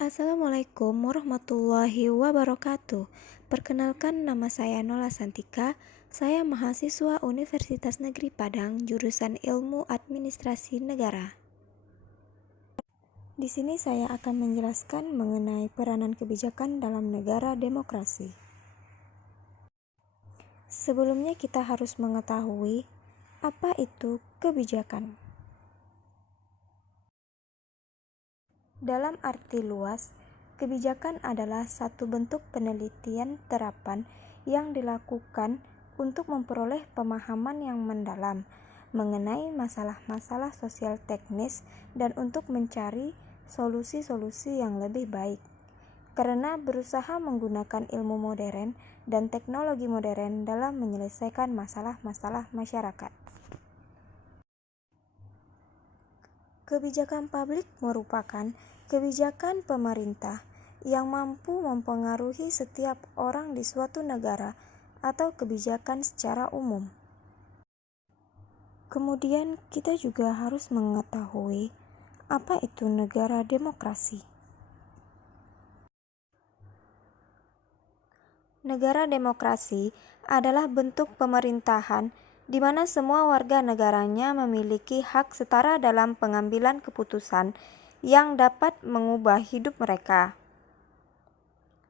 Assalamualaikum warahmatullahi wabarakatuh. Perkenalkan, nama saya Nola Santika. Saya mahasiswa Universitas Negeri Padang, jurusan Ilmu Administrasi Negara. Di sini saya akan menjelaskan mengenai peranan kebijakan dalam negara demokrasi. Sebelumnya kita harus mengetahui apa itu kebijakan. Dalam arti luas, kebijakan adalah satu bentuk penelitian terapan yang dilakukan untuk memperoleh pemahaman yang mendalam mengenai masalah-masalah sosial teknis dan untuk mencari solusi-solusi yang lebih baik. Karena berusaha menggunakan ilmu modern dan teknologi modern dalam menyelesaikan masalah-masalah masyarakat. Kebijakan publik merupakan kebijakan pemerintah yang mampu mempengaruhi setiap orang di suatu negara atau kebijakan secara umum. Kemudian kita juga harus mengetahui apa itu negara demokrasi. Negara demokrasi adalah bentuk pemerintahan di mana semua warga negaranya memiliki hak setara dalam pengambilan keputusan yang dapat mengubah hidup mereka.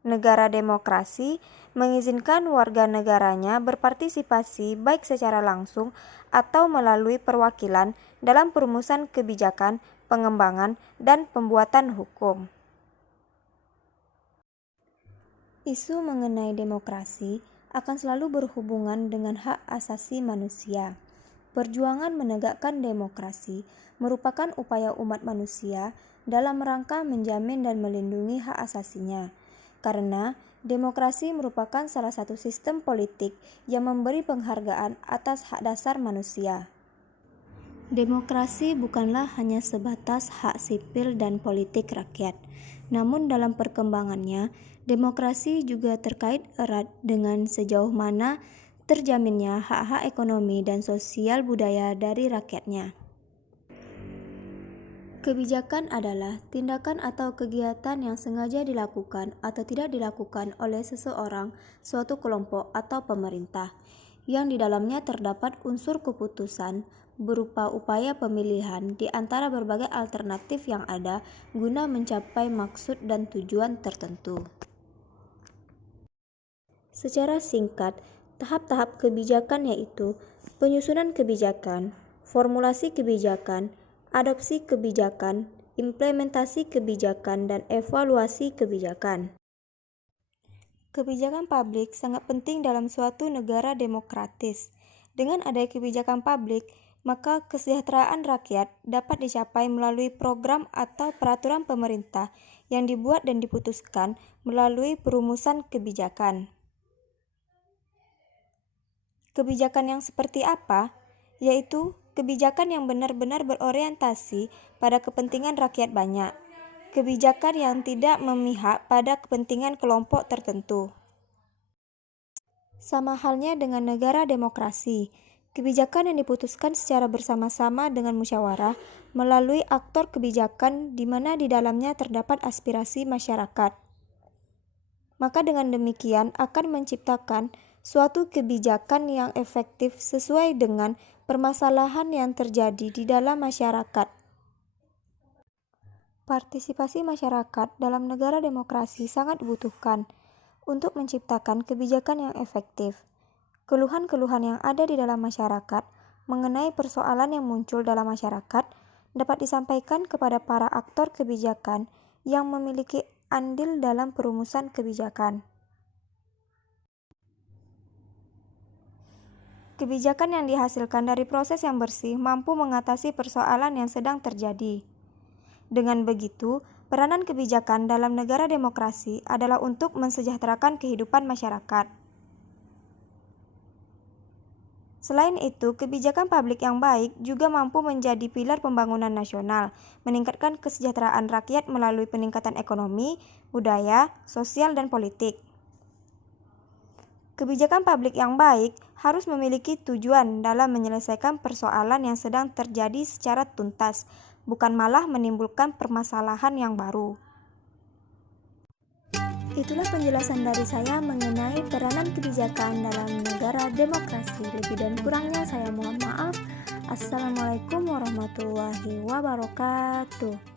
Negara demokrasi mengizinkan warga negaranya berpartisipasi baik secara langsung atau melalui perwakilan dalam perumusan kebijakan, pengembangan, dan pembuatan hukum. Isu mengenai demokrasi akan selalu berhubungan dengan hak asasi manusia. Perjuangan menegakkan demokrasi merupakan upaya umat manusia dalam rangka menjamin dan melindungi hak asasinya. Karena demokrasi merupakan salah satu sistem politik yang memberi penghargaan atas hak dasar manusia. Demokrasi bukanlah hanya sebatas hak sipil dan politik rakyat, namun dalam perkembangannya, demokrasi juga terkait erat dengan sejauh mana terjaminnya hak-hak ekonomi dan sosial budaya dari rakyatnya. Kebijakan adalah tindakan atau kegiatan yang sengaja dilakukan atau tidak dilakukan oleh seseorang, suatu kelompok, atau pemerintah, yang di dalamnya terdapat unsur keputusan berupa upaya pemilihan di antara berbagai alternatif yang ada guna mencapai maksud dan tujuan tertentu. Secara singkat, tahap-tahap kebijakan yaitu penyusunan kebijakan, formulasi kebijakan, adopsi kebijakan, implementasi kebijakan, dan evaluasi kebijakan. Kebijakan publik sangat penting dalam suatu negara demokratis. Dengan adanya kebijakan publik, maka kesejahteraan rakyat dapat dicapai melalui program atau peraturan pemerintah yang dibuat dan diputuskan melalui perumusan kebijakan. Kebijakan yang seperti apa? Yaitu kebijakan yang benar-benar berorientasi pada kepentingan rakyat banyak. Kebijakan yang tidak memihak pada kepentingan kelompok tertentu. Sama halnya dengan negara demokrasi, kebijakan yang diputuskan secara bersama-sama dengan musyawarah melalui aktor kebijakan di mana di dalamnya terdapat aspirasi masyarakat. Maka dengan demikian akan menciptakan suatu kebijakan yang efektif sesuai dengan permasalahan yang terjadi di dalam masyarakat. Partisipasi masyarakat dalam negara demokrasi sangat dibutuhkan untuk menciptakan kebijakan yang efektif. Keluhan-keluhan yang ada di dalam masyarakat mengenai persoalan yang muncul dalam masyarakat dapat disampaikan kepada para aktor kebijakan yang memiliki andil dalam perumusan kebijakan. Kebijakan yang dihasilkan dari proses yang bersih mampu mengatasi persoalan yang sedang terjadi. Dengan begitu, peranan kebijakan dalam negara demokrasi adalah untuk mensejahterakan kehidupan masyarakat. Selain itu, kebijakan publik yang baik juga mampu menjadi pilar pembangunan nasional, meningkatkan kesejahteraan rakyat melalui peningkatan ekonomi, budaya, sosial, dan politik. Kebijakan publik yang baik harus memiliki tujuan dalam menyelesaikan persoalan yang sedang terjadi secara tuntas, bukan malah menimbulkan permasalahan yang baru. Itulah penjelasan dari saya mengenai peranan kebijakan dalam negara demokrasi. Lebih dan kurangnya saya mohon maaf. Assalamualaikum warahmatullahi wabarakatuh.